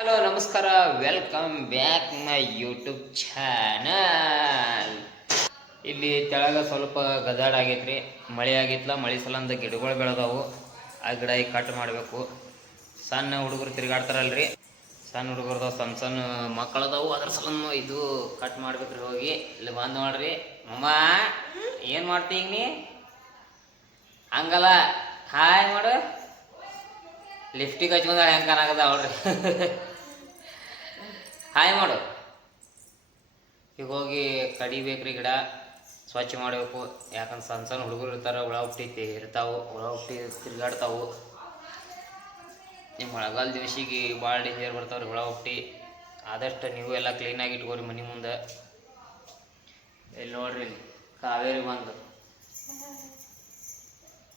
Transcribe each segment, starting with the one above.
Hello ನಮಸ್ಕಾರ, welcome back my YouTube channel. ಇಲ್ಲಿ ತೆಳಗ ಸ್ವಲ್ಪ ಗದಾಡ ಆಗೈತ್ರಿ, ಮಳೆ ಆಗಿತ್ಲ. ಮಳೆ ಸಲಂದ ಗಿಡಗಳು ಬೆಳೆದವು. ಆ ಗಿಡ ಈಗ ಕಟ್ ಮಾಡಬೇಕು. ಸಣ್ಣ ಹುಡುಗರು ತಿರುಗಾಡ್ತಾರಲ್ರಿ, ಸಣ್ಣ ಹುಡುಗರ್ದಾವ, ಸಣ್ಣ ಸಣ್ಣ ಮಕ್ಕಳದಾವು. ಅದ್ರ ಸಲಂದ ಇದು ಕಟ್ ಮಾಡ್ಬೇಕ್ರಿ. ಹೋಗಿ ಇಲ್ಲಿ ಬಂದು ನೋಡ್ರಿ. ಮಮ್ಮ ಏನು ಮಾಡ್ತೀಗ ನೀ? ಹಂಗಲ್ಲ, ಹಾಯ್ ಮಾಡು. ಲಿಫ್ಟಿಗೆ ಹಚ್ಕೊಂಡ ಹೆಂಗೆ ಕಾಣಾಗದ ಅವ್ರಿ. ಹಾಯ್ ಮಾಡು. ಈಗ ಹೋಗಿ ಕಡಿಬೇಕ್ರಿ, ಗಿಡ ಸ್ವಚ್ಛ ಮಾಡಬೇಕು. ಯಾಕಂದ್ರೆ ಸಣ್ಣ ಸಣ್ಣ ಹುಡುಗರು ಇರ್ತಾರೆ, ಹುಳ ಹುಟ್ಟಿ ಇರ್ತಾವೆ, ಹುಳ ಹುಟ್ಟಿ ತಿರುಗಾಡ್ತಾವು. ನಿಮ್ಮ ಮಳೆಗಾಲ ದಿವಸಿಗೆ ಭಾಳ ಡೇಂಜರ್ ಬರ್ತಾವ್ರಿ ಹುಳ ಹುಟ್ಟಿ. ಆದಷ್ಟು ನೀವು ಎಲ್ಲ ಕ್ಲೀನಾಗಿ ಇಟ್ಕೋರಿ ಮನೆ ಮುಂದೆ. ಇಲ್ಲಿ ನೋಡ್ರಿ, ಇಲ್ಲಿ ಕಾವೇರಿ ಬಂದು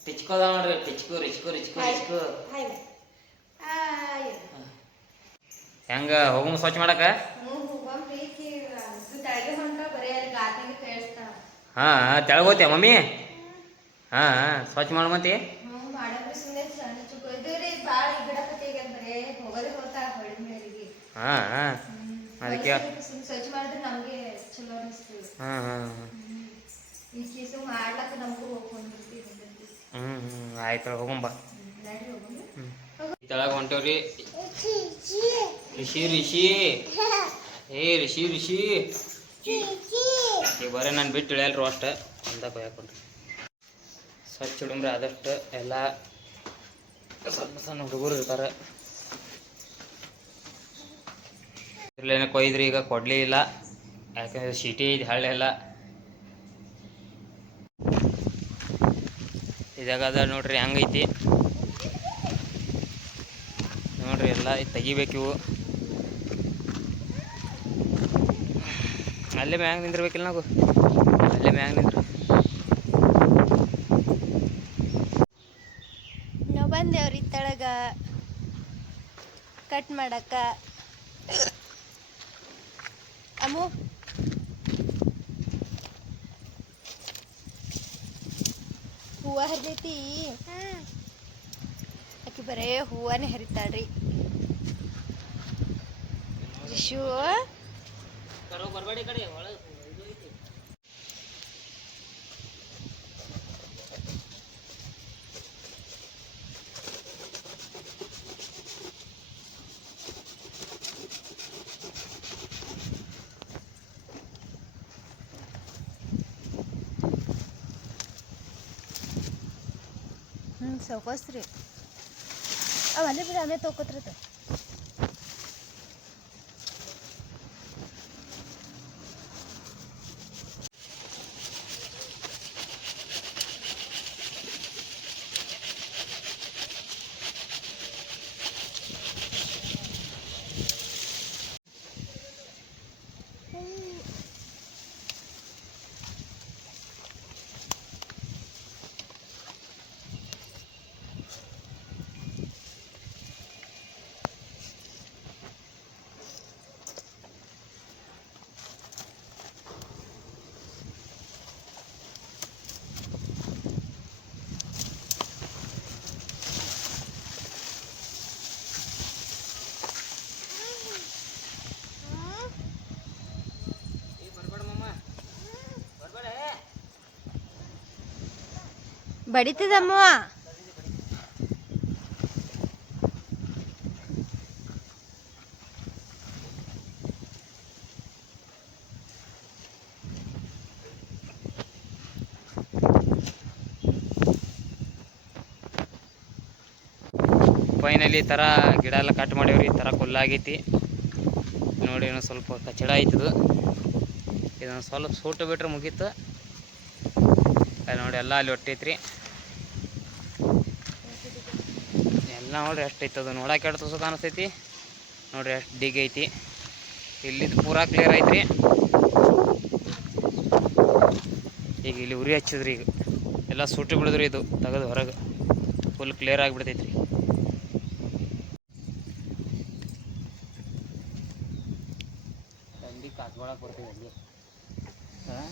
ಟಿಚ್ಕೋದ ನೋಡ್ರಿ. ಟಿಚ್ಕು ರಿಚ್ಕು ರಿಚ್ಕು ರಿಚ್ಕು. ಹೆಂಗ ಹೋಗು ಸ್ವಚ್ಛ ಮಾಡಕ? ಹಾ ತೆಳಗೋತ್ಯ ಮಮ್ಮಿ? ಹಾ ಸ್ವಚ್ಛ ಮಾಡು ಮತ್ತೆ. ಹಾ ಅದಕ್ಕೆ ಸ್ವಚ್ಛ ಮಾಡಿದ್ರೆ ನಮಗೆ ಚಲೋ ಅನಿಸ್ತದೆ. ಈ ಕೇಸು ಮಾಡ್ಲಕ್ಕ ನಮಗೂ ಆಯ್ತು, ಹೋಗಂಬ. ತೆಳಗ ಹೊಂಟೇವ್ರಿ. ರಿಷಿ ರಿಷಿ ಏ ರಿಷಿ ರಿಷಿ ಈಗ ಬರೀ ನಾನು ಬಿಟ್ಟು ಇಳಿಯಲ್ರು ಅಷ್ಟು ಅಂತ ಕೊಯ್ಕೊಂಡ್ರಿ. ಸ್ವಚ್ಛ ಇಡಮ್ರಿ ಆದಷ್ಟು. ಎಲ್ಲ ಸಣ್ಣ ಸಣ್ಣ ಹುಡುಗರು ಇರ್ತಾರೆ. ಇರ್ಲೇನ ಕೊಯ್ದ್ರಿ, ಈಗ ಕೊಡ್ಲೇ ಇಲ್ಲ. ಯಾಕಂದ್ರೆ ಸಿಟಿ ಐತಿ, ಹಳ್ಳೆಲ್ಲ ಇದಾಗದ ನೋಡ್ರಿ. ಹಂಗೈತಿ ನೋಡ್ರಿ, ಎಲ್ಲ ತೆಗಿಬೇಕಿವು. ಅಲ್ಲೇ ಮ್ಯಾಗ ನಿಂದಿರ್ಬೇಕಿಲ್ಲ ನಾವು, ಅಲ್ಲೇ ಮ್ಯಾಗ ನಿಂದ್ರು. ನಾವು ಬಂದೇವ್ರಿ ತೆಳಗ ಕಟ್ ಮಾಡಕ್ಕ. ಅಮ್ಮು ಹೂವ ಹರಿದೈತಿ. ಆಕಿ ಬರೇ ಹೂವನೇ ಹರಿತಾಳ್ರಿ. ರಿಶು ಬರಬೇಡಿ ಕಡೆ ಒಳಗೆ. ಸೌಕೋಸ್ರಿ ಅವ ಅಲ್ಲೇ ಬಿಡ, ಆಮೇಲೆ ತೊಗೋತಿರತ್ತ. ಬಡಿತದಮ್ಮ. ಫೈನಲಿ ಈ ಥರ ಗಿಡ ಎಲ್ಲ ಕಟ್ ಮಾಡೇವ್ರಿ. ಈ ಥರ ಕೊಲ್ಲಾಗೈತಿ ನೋಡಿ. ಇನ್ನೂ ಸ್ವಲ್ಪ ಕಚ್ಚಡ ಆಯ್ತದು. ಇದನ್ನು ಸ್ವಲ್ಪ ಸೂಟು ಬಿಟ್ರೆ ಮುಗೀತು. ಅಲ್ಲಿ ನೋಡಿ, ಎಲ್ಲ ಅಲ್ಲಿ ಒಟ್ಟೈತ್ರಿ. ಎಲ್ಲ ನೋಡ್ರಿ ಎಷ್ಟು ಐತದು. ನೋಡಕ್ಕೆ ಎರಡು ತುಸು ಕಾಣಿಸ್ತೈತಿ ನೋಡ್ರಿ, ಎಷ್ಟು ಡಿಗ್ ಐತಿ. ಇಲ್ಲಿದು ಪೂರಾ ಕ್ಲಿಯರ್ ಐತ್ರಿ. ಈಗ ಇಲ್ಲಿ ಉರಿ ಹಚ್ಚಿದ್ರಿ. ಈಗ ಎಲ್ಲ ಸೂಟು ಬಿಡಿದ್ರಿ. ಇದು ತೆಗೆದು ಹೊರಗೆ ಫುಲ್ ಕ್ಲಿಯರ್ ಆಗಿಬಿಡ್ತೈತ್ರಿ. ತಂಡಿ ಕಾತ್ಕೊಳಕ್ಕೆ ಬರ್ತೀವಿ ಅಲ್ಲಿ. ಹಾಂ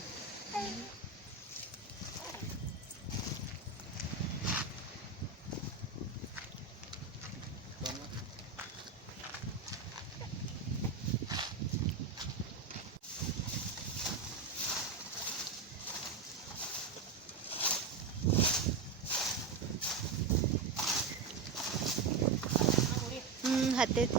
ಹತ್ತೈತಿ.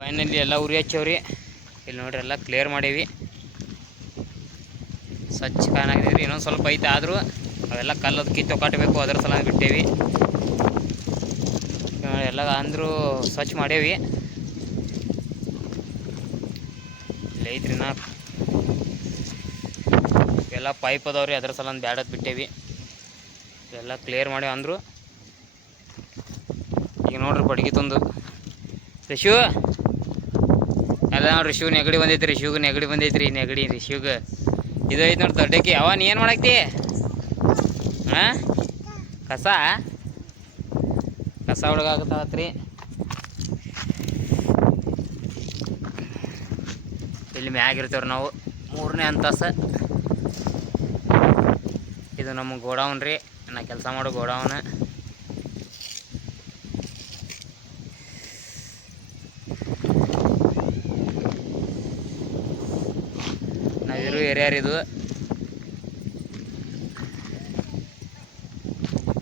ಫೈನಲ್ಲಿ ಎಲ್ಲ ಉರಿ ಹಚ್ಚವ್ರಿ. ಇಲ್ಲಿ ನೋಡ್ರಿ ಎಲ್ಲ ಕ್ಲಿಯರ್ ಮಾಡೀವಿ, ಸ್ವಚ್ಛ ಕಾಣಾಗಿದ್ದೀವಿ. ಇನ್ನೊಂದು ಸ್ವಲ್ಪ ಐತೆ, ಆದರೂ ಅವೆಲ್ಲ ಕಲ್ಲದು ಕಿತ್ತು ಕಟ್ಟಬೇಕು, ಅದರ ಸಲ ಬಿಟ್ಟೇವಿ. ಎಲ್ಲ ಅಂದರೂ ಸ್ವಚ್ಛ ಮಾಡೇವಿ. ಇಲ್ಲಿ ಐತ್ರಿ ನಾ ಎಲ್ಲ ಪೈಪ್ ಅದಾವ್ರಿ, ಅದ್ರ ಸಲ ಬ್ಯಾಡದ್ ಬಿಟ್ಟೇವಿ. ಎಲ್ಲ ಕ್ಲಿಯರ್ ಮಾಡೇವಿ ಅಂದರು. ಈಗ ನೋಡ್ರಿ ಬಡ್ಗಿ ತಂದು ರಿಶು ಎಲ್ಲ ನೋಡ್ರಿ, ರಿಶು ನೆಗಡಿ ಬಂದೈತಿ. ರಿಶುಗೆ ನೆಗಡಿ ಬಂದೈತ್ರಿ. ನೆಗಡಿ ರಿಶುಗೆ ಇದು ಐತೆ ನೋಡ್ರಿ ದೊಡ್ಡಕ್ಕೆ. ಅವ ನೀ ಏನು ಮಾಡಾಕ್ತಿ? ಹಾಂ, ಕಸ ಹುಡುಗಾಗತ್ತತ್ರಿ. ಇಲ್ಲಿ ಮ್ಯಾಗಿರ್ತೇವ್ರಿ ನಾವು, 3ನೇ ಅಂತಸ್ತ. ಇದು ನಮ್ಮ ಗೋಡೌನ್ ರೀ, ನಾ ಕೆಲಸ ಮಾಡೋ ಗೋಡೌನ್. ನಾವಿರೋ ಏರಿಯಾ ರೀ ಇದು.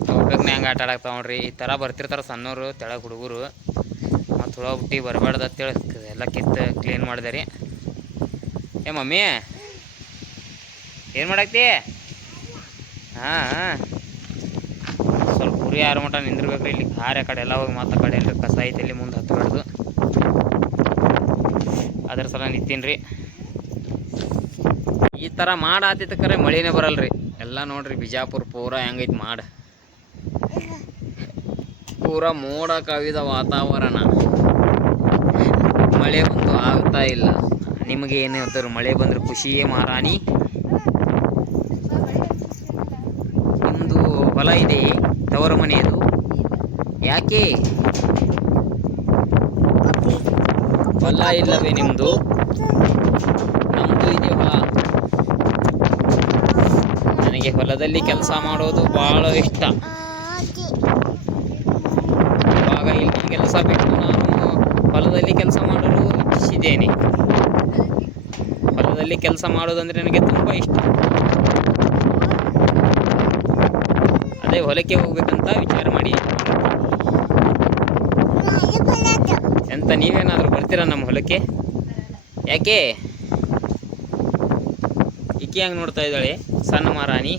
ಹೋಗ್ಬೇಕು ಹೆಂಗೆ ಆಟ ಆಡಾಕ್ತಾವ ನೋಡ್ರಿ. ಈ ಥರ ಬರ್ತಿರ್ತಾರೆ ಸಣ್ಣವರು, ತೆಳಗೆ ಹುಡುಗರು. ಮತ್ತು ಹುಳಬಿಟ್ಟು ಬರಬಾರ್ದು ಅಂತೇಳಿ ಎಲ್ಲ ಕಿತ್ತು ಕ್ಲೀನ್ ಮಾಡಿದೆ ರೀ. ಏ ಮಮ್ಮಿ ಏನು ಮಾಡಾಕ್ತಿ? ಹಾಂ, ಸ್ವಲ್ಪ ಉರಿ ಆರು ಮಟ ನಿಂದಿರ್ಬೇಕ್ರಿ. ಇಲ್ಲಿ ಹಾರೆ ಕಡೆ ಎಲ್ಲ ಹೋಗಿ ಮಾತ್ರ ಕಡೆ ಎಲ್ಲ ಕಸ ಐತೆ, ಇಲ್ಲಿ ಮುಂದೆ ಹತ್ತಬಾರ್ದು. ಅದ್ರ ಸಲ ನಿಂತೀನಿ ರೀ. ಈ ಥರ ಮಾಡ ಆತಿತ್ತಕ್ರೆ ಮಳಿನೇ ಬರಲ್ರಿ. ಎಲ್ಲ ನೋಡ್ರಿ ಬಿಜಾಪುರ ಪೂರ ಹೆಂಗೈತಿ ಮಾಡ, ಪೂರ ಮೋಡ ಕವಿದ ವಾತಾವರಣ. ಮಳೆ ಬಂದು ಆಗ್ತಾ ಇಲ್ಲ. ನಿಮಗೆ ಏನು ಹೇಳ್ತಾರೆ, ಮಳೆ ಬಂದರೆ ಖುಷಿಯೇ ಮಾರಾಣಿ. ನಿಮ್ಮದು ಹೊಲ ಇದೆ, ತವರ ಮನೆಯದು? ಯಾಕೆ ಹೊಲ ಇಲ್ಲವೇ ನಿಮ್ಮದು? ನಮ್ಮದು ಇದೆ ಹೊಲ. ನನಗೆ ಹೊಲದಲ್ಲಿ ಕೆಲಸ ಮಾಡೋದು ಭಾಳ ಇಷ್ಟ. ಇವಾಗ ಇಲ್ಲಿ ಕೆಲಸ ಬಿಟ್ಟು ನಾನು ಹೊಲದಲ್ಲಿ ಕೆಲಸ ಮಾಡಲು ಇಚ್ಛಿಸಿದ್ದೇನೆ. ಹೊಲದಲ್ಲಿ ಕೆಲಸ ಮಾಡೋದಂದರೆ ನನಗೆ ತುಂಬ ಇಷ್ಟ. ಅದೇ ಹೊಲಕ್ಕೆ ಹೋಗ್ಬೇಕಂತ ವಿಚಾರ ಮಾಡಿ. ಎಂತ ನೀವೇನಾದರೂ ಬರ್ತೀರಾ ನಮ್ಮ ಹೊಲಕ್ಕೆ? ಯಾಕೆ ಇಕ್ಕಿ ಹಂಗೆ ನೋಡ್ತಾ ಇದ್ದಾಳೆ ಸಣ್ಣ ಮಾರಾಣಿ?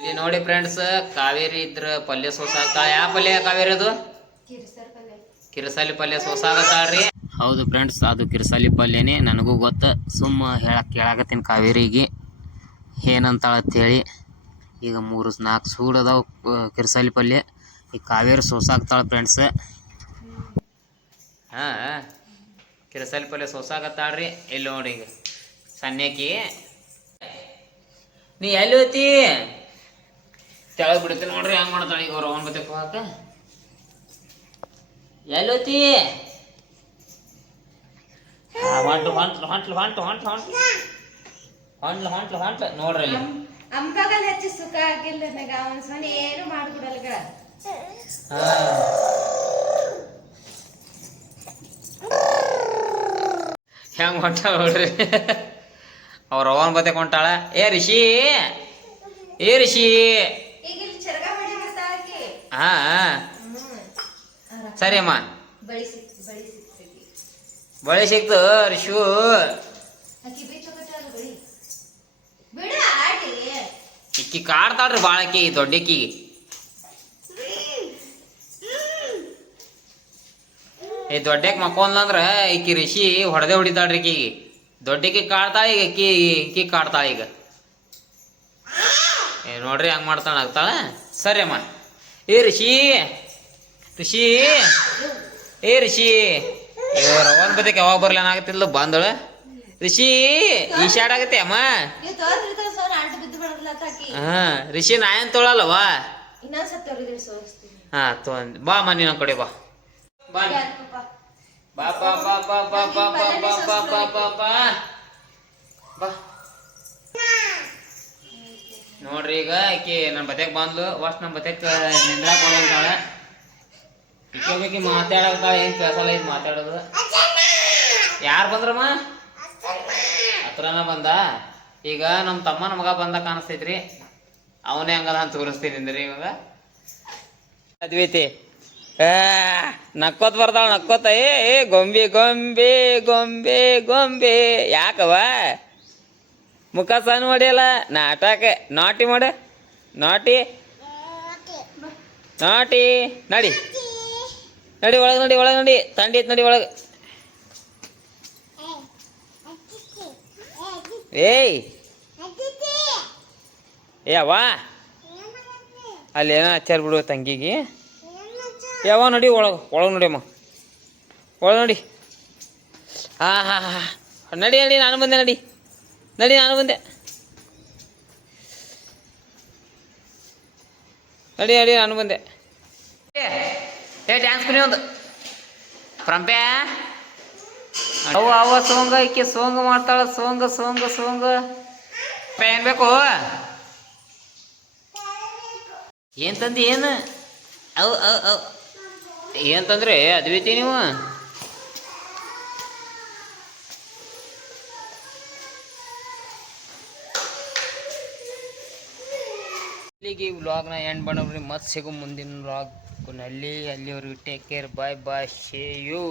ಇಲ್ಲಿ ನೋಡಿ ಫ್ರೆಂಡ್ಸ್, ಕಾವೇರಿ ಇದ್ರ ಪಲ್ಯ ಸೋಸಾಗ್ತಾಳೆ. ಯಾವ ಪಲ್ಯ ಕಾವೇರಿ? ಅದು ಕಿರಸಾಲಿ ಪಲ್ಯ ಸೋಸಾಗತ್ತಾಳ್ರಿ. ಹೌದು ಫ್ರೆಂಡ್ಸ್, ಅದು ಕಿರಸಾಲಿ ಪಲ್ಯನೇ. ನನಗೂ ಗೊತ್ತ, ಸುಮ್ಮ ಕೇಳಾಕತ್ತೀನಿ ಕಾವೇರಿಗೆ ಏನಂತಾಳಂತೇಳಿ. ಈಗ 3-4 ಸೂಡು ಅದಾವ ಕಿರಸಾಲಿ ಪಲ್ಯ. ಈ ಕಾವೇರಿ ಸೋಸಾಗ್ತಾಳೆ ಫ್ರೆಂಡ್ಸ್. ಹಾಂ, ಕಿರಸಾಲಿ ಪಲ್ಯ ಸೋಸಾಗತ್ತಾಳ್ರಿ. ಇಲ್ಲಿ ನೋಡಿ ಈಗ ಸಣ್ಣಕಿ, ನೀ ಎಲ್ಲಿ ಹೋಗ್ತಿ? ತೆಳಗೆ ಬಿಡ್ತೀನಿ ನೋಡ್ರಿ ಹೆಂಗೆ ಮಾಡ್ತಾಳೆ. ಈಗ ಅವ್ರು ಅವನ ಬತ್ತೆ ಹಾಕ, ಎಲ್ಲಿ ಹೋಗ್ತಿ? ಹೊಂಟ್ಲು ನೋಡ್ರಿ ಅಲ್ಲಿ. ಅಂಬಗಲ್ ಹೆಚ್ಚು ಸುಖ ಆಗಿಲ್ಲ ನನಗ. ಅವನ ಸನಿ ಏನು ಮಾಡ್ಬಿಡಲ್ಗ. ಹೆಂಗ್ ಹೊಂಟಾಳ ನೋಡ್ರಿ. ಅವ್ರ ಅವನ ಬತ್ತೆ ಕೊಂಟಾಳ. ಏ ರಿಷಿ ಹಾ ಸರಿ ಅಮ್ಮ. ಬಳಿ ಸಿಕ್ತು ರಿಷು. ಇಕ್ಕಿ ಕಾಡ್ತಾಳ್ರಿ ಬಾಳಕಿ, ದೊಡ್ಡಕ್ಕಿ. ಈ ದೊಡ್ಡಕ್ಕೆ ಮಕ್ಕೊಂದ್ಲಂದ್ರ ಈಕಿ ರಿಷಿ ಹೊಡೆದೇ ಹೊಡಿತಾಳ್ರಿ. ಈಕಿಗೆ ದೊಡ್ಡಕ್ಕಿ ಕಾಡ್ತಾಳ, ಈಗ ಈಕಿ ಕಾಡ್ತಾಳ. ಈಗ ನೋಡ್ರಿ ಹಂಗೆ ಮಾಡ್ತಾಳ ಆಗ್ತಾಳ. ಸರಿ ಅಮ್ಮ. ಏ ರಿಷಿ ಋಷಿ ಏ ಋಷಿ ರವನ್ ಬದಕ್ಕೆ ಯಾವಾಗ ಬರ್ಲಿ ಏನಾಗತ್ತಿಲ್ಲ ಬಂದಳ ಋಷಿ ಈಶಾಡ್ ಆಗತ್ತೆ ಅಮ್ಮ ಹಾ ಋಷಿ ನಾ ಏನ್ ತೊಳಲ್ಲವಾ ಹಾ ತೊಂದ್ ಬಾ ಅಮ್ಮ ನೀನ ಕಡೆ ಬಾ ಬಾ ಬಾ ಬಾ ಬಾ ಬಾ ಬಾ ಬಾ ಬಾ ಬಾ ಬಾ ಬಾ ಬಾ ಬಾ ನೋಡ್ರಿ ಈಗ ಆಕಿ ನನ್ನ ಬತೆಕ್ ಬಂದ್ಲು ಅಷ್ಟ್ ನಮ್ಮ ಬತೆಕ್ ನಿಂದ್ರಾಕ್ ಬಂದಾಳ ಈಕೆ ಮಾತಾಡಕ್ತಾಳ ಏನ್ ಕೇಳ್ಸಲ್ಲ ಇದು ಮಾತಾಡೋದು ಯಾರು ಬಂದ್ರಮ್ಮ ಹತ್ರನ ಬಂದ ಈಗ ನಮ್ಮ ತಮ್ಮನ ಮಗ ಬಂದ ಕಾಣಿಸ್ತೈತ್ರಿ ಅವನೇ ಹಂಗದ ಅಂತ ತೋರಿಸ್ತೀನಿ ಅಂದ್ರಿ ಇವಾಗ ಅದ್ವೈತಿ ನಕ್ಕೋತ್ ಬರ್ತಾಳ ನಕ್ಕೋತ ಏ ಗೊಂಬೆ ಗೊಂಬೆ ಗೊಂಬೆ ಗೊಂಬೆ ಯಾಕವ ಮುಖ ಸಣ್ಣ ಮಾಡಿಯಲ್ಲ ನಾಟಕ ನಾಟಿ ಮಾಡ ನಾಟಿ ನಾಟಿ ನಡಿ ನಡಿ ಒಳಗೆ ನಡಿ ಒಳಗೆ ನಡಿ ತಂಡಿ ಐತ್ ನಡಿ ಒಳಗೆ ಏಯ್ ಯಾವ ಅಲ್ಲಿ ಏನೋ ಹಚ್ಚಾರ ಬಿಡು ತಂಗಿಗೆ ಯಾವ ನಡಿ ಒಳಗೆ ಒಳಗೆ ನಡಿಯಮ್ಮ ಒಳಗೆ ನಡಿ ಹಾಂ ಹಾಂ ಹಾಂ ನಡಿ ನಡಿ ನಾನು ಬಂದೆ ನಡಿ ನಡಿ ನಾನು ಬಂದೆ ನಡಿ ನಡಿ ನಾನು ಬಂದೆ ಏ ಡ್ಯಾನ್ಸ್ ಕುನಿ ಒಂದು ಫ್ರಂಪೆ ಅವ ಸೋಂಗ ಈಕೆ ಸೋಂಗ ಮಾಡ್ತಾಳ ಸೋಂಗ ಸೋಂಗ ಸೋಂಗ ಏನ್ ಬೇಕು ಏನ್ ತಂದಿ ಏನು ಅವು ಅವು ಅವು ಏನ್ ತಂದ್ರೆ ಅದ್ವೈತಿ ನೀವು ಇಲ್ಲಿಗೆ ವ್ಲಾಗ್ನ ಎಂಡ್ ಮಾಡೋರಿ ಮತ್ತೆ ಸಿಗೋ ಮುಂದಿನ ವ್ಲಾಗ್ ಅಲ್ಲಿವರೆಗೂ ಟೇಕ್ ಕೇರ್ ಬಾಯ್ ಬಾಯ್ ಶೇ ಯು